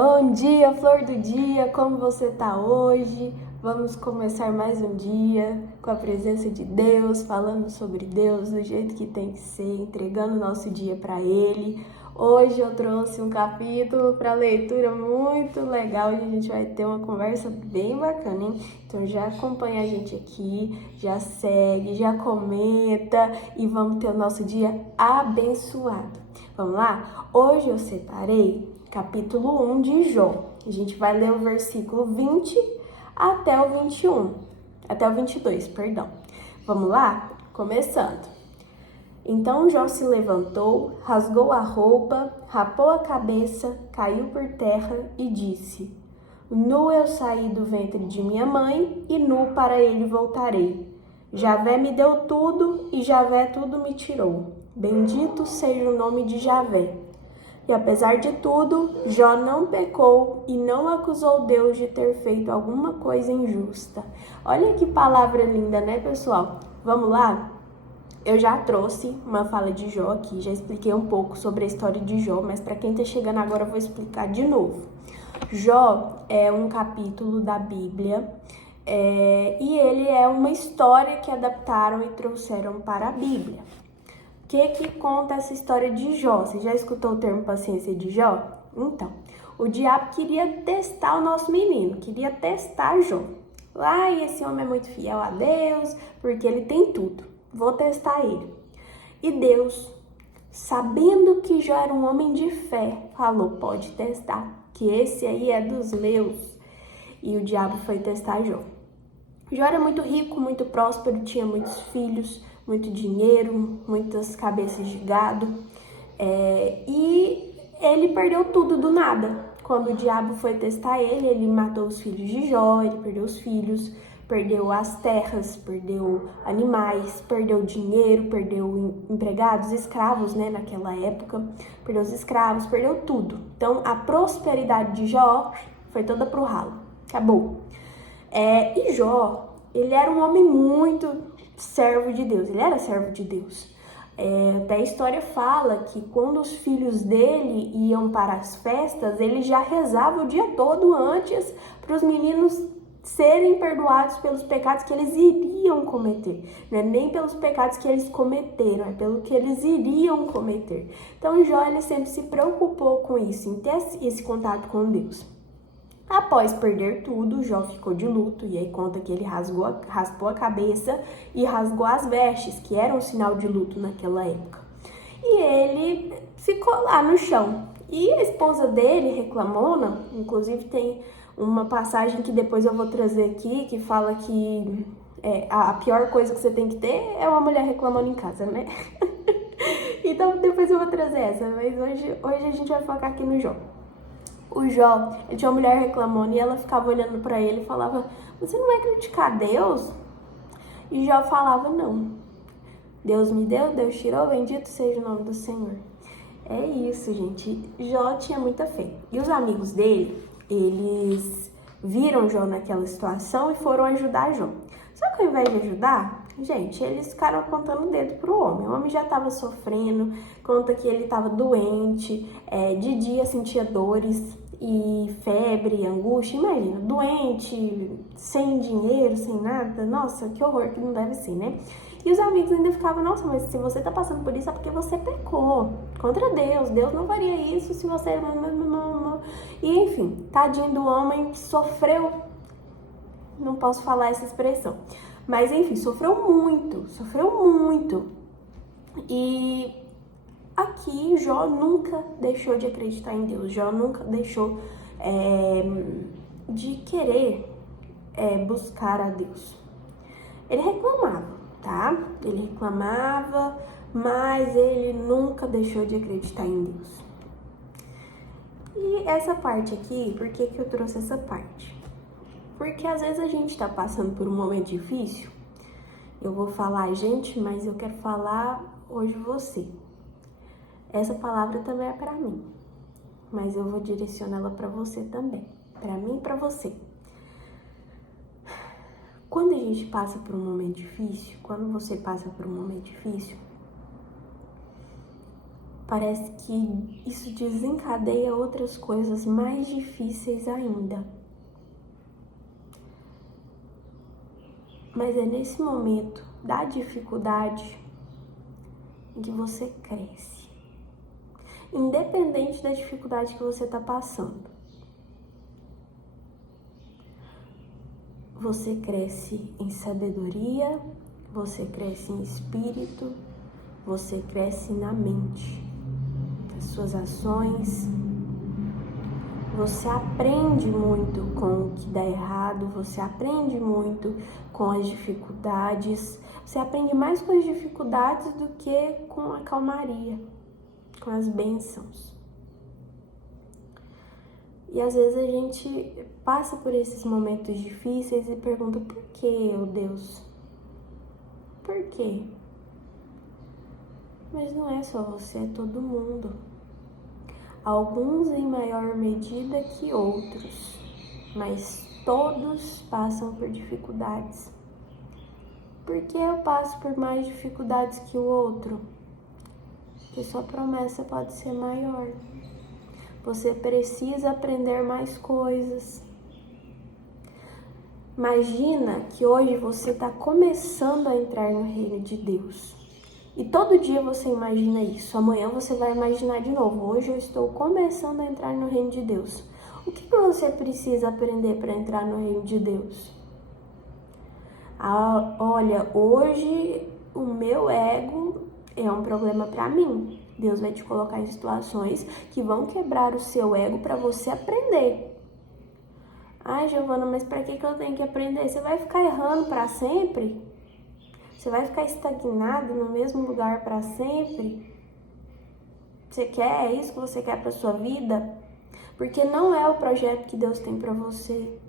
Bom dia, flor do dia, como você tá hoje? Vamos começar mais um dia com a presença de Deus, falando sobre Deus do jeito que tem que ser, entregando o nosso dia para Ele. Hoje eu trouxe um capítulo para leitura muito legal e a gente vai ter uma conversa bem bacana, hein? Então já acompanha a gente aqui, já segue, já comenta e vamos ter o nosso dia abençoado. Vamos lá? Hoje eu separei capítulo 1 de Jó. A gente vai ler o versículo 20 até o 21, até o 22, perdão. Vamos lá? Começando. Então Jó se levantou, rasgou a roupa, rapou a cabeça, caiu por terra e disse: Nu eu saí do ventre de minha mãe e nu para ele voltarei. Javé me deu tudo e Javé tudo me tirou. Bendito seja o nome de Javé. E apesar de tudo, Jó não pecou e não acusou Deus de ter feito alguma coisa injusta. Olha que palavra linda, né, pessoal? Vamos lá? Eu já trouxe uma fala de Jó aqui, já expliquei um pouco sobre a história de Jó, mas para quem está chegando agora eu vou explicar de novo. Jó é um capítulo da Bíblia e ele é uma história que adaptaram e trouxeram para a Bíblia. O que conta essa história de Jó? Você já escutou o termo paciência de Jó? Então, o diabo queria testar o nosso menino, queria testar Jó. Ai, esse homem é muito fiel a Deus, porque ele tem tudo. Vou testar ele. E Deus, sabendo que Jó era um homem de fé, falou: pode testar, que esse aí é dos meus. E o diabo foi testar Jó. Jó era muito rico, muito próspero, tinha muitos filhos, muito dinheiro, muitas cabeças de gado. E ele perdeu tudo do nada. Quando o diabo foi testar ele matou os filhos de Jó, ele perdeu os filhos, perdeu as terras, perdeu animais, perdeu dinheiro, perdeu empregados, escravos, né, naquela época. Perdeu os escravos, perdeu tudo. Então, a prosperidade de Jó foi toda pro ralo. Acabou. E Jó, ele era um homem muito servo de Deus, ele era servo de Deus. Até a história fala que quando os filhos dele iam para as festas, ele já rezava o dia todo antes para os meninos serem perdoados pelos pecados que eles iriam cometer. Não é nem pelos pecados que eles cometeram, é pelo que eles iriam cometer. Então Jó, ele sempre se preocupou com isso, em ter esse contato com Deus. Após perder tudo, Jó ficou de luto, e aí conta que ele raspou a cabeça e rasgou as vestes, que eram um sinal de luto naquela época. E ele ficou lá no chão. E a esposa dele, reclamona, inclusive tem uma passagem que depois eu vou trazer aqui, que fala que a pior coisa que você tem que ter é uma mulher reclamando em casa, né? Então depois eu vou trazer essa, mas hoje a gente vai focar aqui no Jó. O Jó, ele tinha uma mulher reclamando e ela ficava olhando pra ele e falava: você não vai criticar Deus? E Jó falava: não. Deus me deu, Deus tirou, bendito seja o nome do Senhor. É isso, gente. Jó tinha muita fé. E os amigos dele, eles viram Jó naquela situação e foram ajudar Jó. Só que ao invés de ajudar, gente, eles ficaram apontando o dedo pro homem. O homem já estava sofrendo, conta que ele estava doente, de dia sentia dores e febre, angústia. Imagina, doente, sem dinheiro, sem nada. Nossa, que horror que não deve ser, né? E os amigos ainda ficavam: nossa, mas se você tá passando por isso é porque você pecou contra Deus. Deus não faria isso se você... E enfim, tadinho do homem que sofreu. Não posso falar essa expressão. Mas enfim, sofreu muito. E aqui Jó nunca deixou de acreditar em Deus. Jó nunca deixou de querer buscar a Deus. Ele reclamava, tá? Ele reclamava, mas ele nunca deixou de acreditar em Deus. E essa parte aqui, por que eu trouxe essa parte? Porque às vezes a gente tá passando por um momento difícil. Eu vou falar gente, mas eu quero falar hoje você. Essa palavra também é pra mim, mas eu vou direcionar ela pra você também. Pra mim e pra você. Quando a gente passa por um momento difícil, quando você passa por um momento difícil, parece que isso desencadeia outras coisas mais difíceis ainda. Mas é nesse momento da dificuldade em que você cresce. Independente da dificuldade que você está passando. Você cresce em sabedoria, você cresce em espírito, você cresce na mente, nas suas ações. Você aprende muito com o que dá errado, você aprende muito com as dificuldades. Você aprende mais com as dificuldades do que com a calmaria, com as bênçãos. E às vezes a gente passa por esses momentos difíceis e pergunta: por que eu, Deus? Por quê? Mas não é só você, é todo mundo. Alguns em maior medida que outros, mas todos passam por dificuldades. Por que eu passo por mais dificuldades que o outro? Porque sua promessa pode ser maior. Você precisa aprender mais coisas. Imagina que hoje você está começando a entrar no reino de Deus. E todo dia você imagina isso. Amanhã você vai imaginar de novo. Hoje eu estou começando a entrar no reino de Deus. O que você precisa aprender para entrar no reino de Deus? Olha, hoje o meu ego é um problema para mim. Deus vai te colocar em situações que vão quebrar o seu ego para você aprender. Ai, Giovana, mas para que eu tenho que aprender? Você vai ficar errando para sempre? Você vai ficar estagnado no mesmo lugar para sempre? Você quer? É isso que você quer para sua vida? Porque não é o projeto que Deus tem para você.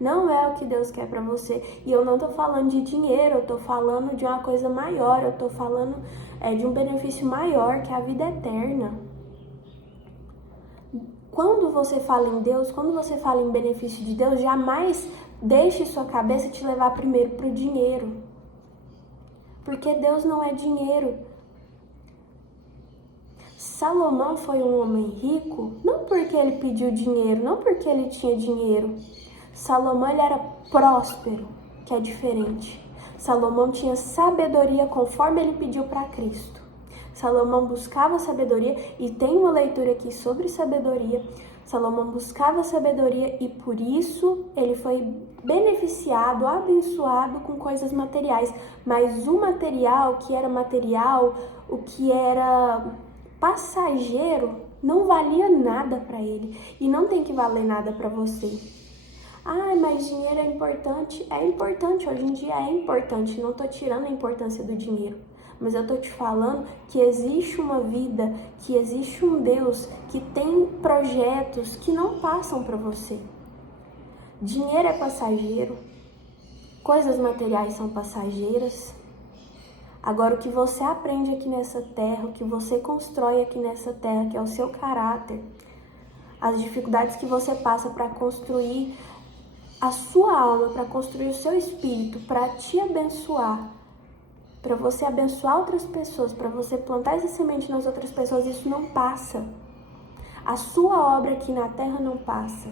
Não é o que Deus quer para você. E eu não tô falando de dinheiro, eu tô falando de uma coisa maior, eu tô falando de um benefício maior, que é a vida eterna. Quando você fala em Deus, quando você fala em benefício de Deus, jamais deixe sua cabeça te levar primeiro pro dinheiro. Porque Deus não é dinheiro. Salomão foi um homem rico, não porque ele pediu dinheiro, não porque ele tinha dinheiro. Salomão ele era próspero, que é diferente. Salomão tinha sabedoria conforme ele pediu para Cristo. Salomão buscava sabedoria, e tem uma leitura aqui sobre sabedoria. Salomão buscava sabedoria e por isso ele foi beneficiado, abençoado com coisas materiais. Mas o material, o que era passageiro, não valia nada para ele e não tem que valer nada para você. Ah, mas dinheiro é importante. É importante, hoje em dia é importante. Não tô tirando a importância do dinheiro. Mas eu tô te falando que existe uma vida, que existe um Deus que tem projetos que não passam para você. Dinheiro é passageiro. Coisas materiais são passageiras. Agora, o que você aprende aqui nessa terra, o que você constrói aqui nessa terra, que é o seu caráter, as dificuldades que você passa para construir a sua alma, para construir o seu espírito, para te abençoar, para você abençoar outras pessoas, para você plantar essa semente nas outras pessoas, isso não passa. A sua obra aqui na terra não passa.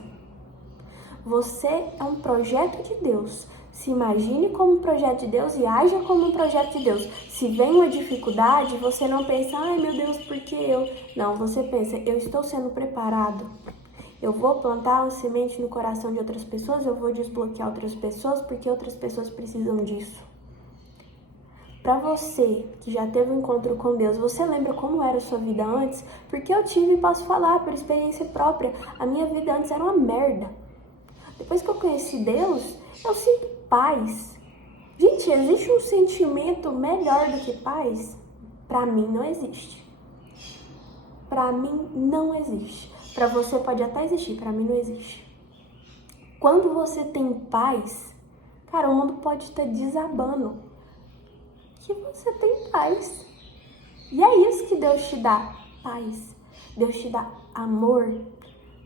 Você é um projeto de Deus. Se imagine como um projeto de Deus e haja como um projeto de Deus. Se vem uma dificuldade, você não pensa, ai meu Deus, por que eu? Não, você pensa, eu estou sendo preparado. Eu vou plantar uma semente no coração de outras pessoas, eu vou desbloquear outras pessoas, porque outras pessoas precisam disso. Para você que já teve um encontro com Deus, você lembra como era a sua vida antes? Porque eu tive e posso falar por experiência própria, a minha vida antes era uma merda. Depois que eu conheci Deus, eu sinto paz. Gente, existe um sentimento melhor do que paz? Para mim não existe. Para mim não existe. Para você pode até existir, para mim não existe. Quando você tem paz, cara, o mundo pode estar desabando. Que você tem paz. E é isso que Deus te dá, paz. Deus te dá amor.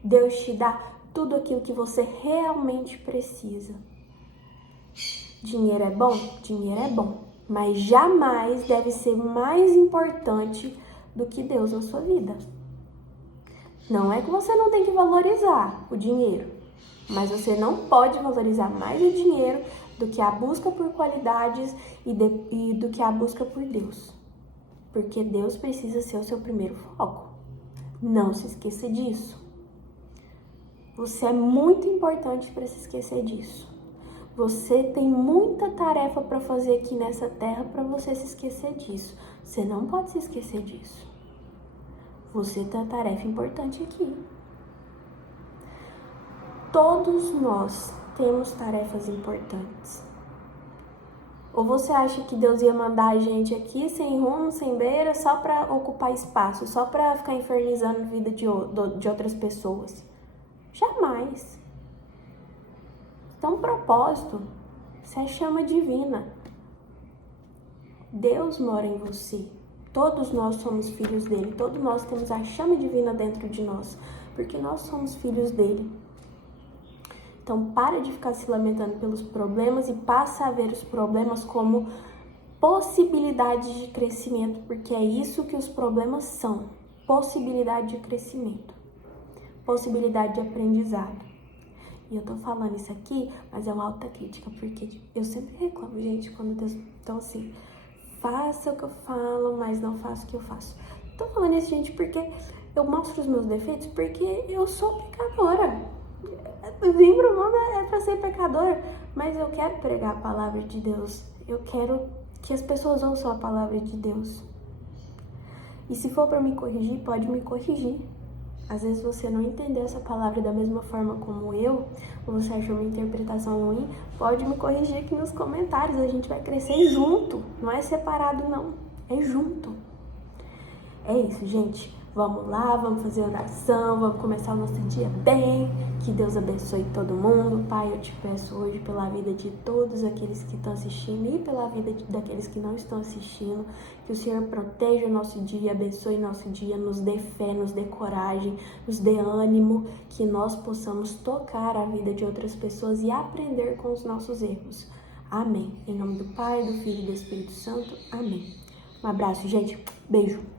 Deus te dá tudo aquilo que você realmente precisa. Dinheiro é bom? Dinheiro é bom. Mas jamais deve ser mais importante do que Deus na sua vida. Não é que você não tem que valorizar o dinheiro, mas você não pode valorizar mais o dinheiro do que a busca por qualidades e do que a busca por Deus. Porque Deus precisa ser o seu primeiro foco. Não se esqueça disso. Você é muito importante para se esquecer disso. Você tem muita tarefa para fazer aqui nessa terra para você se esquecer disso. Você não pode se esquecer disso. Você tem uma tarefa importante aqui. Todos nós temos tarefas importantes. Ou você acha que Deus ia mandar a gente aqui sem rumo, sem beira, só para ocupar espaço, só para ficar infernizando a vida de outras pessoas? Jamais. Então, um propósito, isso é chama divina. Deus mora em você. Todos nós somos filhos dele. Todos nós temos a chama divina dentro de nós, porque nós somos filhos dele. Então, para de ficar se lamentando pelos problemas e passa a ver os problemas como possibilidades de crescimento, porque é isso que os problemas são. Possibilidade de crescimento. Possibilidade de aprendizado. E eu tô falando isso aqui, mas é uma autocrítica, porque eu sempre reclamo, gente, quando Deus... Então, assim, faça o que eu falo, mas não faça o que eu faço. Tô falando isso, gente, porque eu mostro os meus defeitos, porque eu sou pecadora. Vim pro mundo é pra ser pecadora, mas eu quero pregar a palavra de Deus. Eu quero que as pessoas ouçam a palavra de Deus. E se for pra me corrigir, pode me corrigir. Às vezes você não entendeu essa palavra da mesma forma como eu, ou você achou uma interpretação ruim, pode me corrigir aqui nos comentários. A gente vai crescer junto, não é separado não, é junto. É isso, gente. Vamos lá, vamos fazer oração, vamos começar o nosso dia bem. Que Deus abençoe todo mundo. Pai, eu te peço hoje pela vida de todos aqueles que estão assistindo e pela vida daqueles que não estão assistindo. Que o Senhor proteja o nosso dia, abençoe nosso dia, nos dê fé, nos dê coragem, nos dê ânimo. Que nós possamos tocar a vida de outras pessoas e aprender com os nossos erros. Amém. Em nome do Pai, do Filho e do Espírito Santo. Amém. Um abraço, gente. Beijo.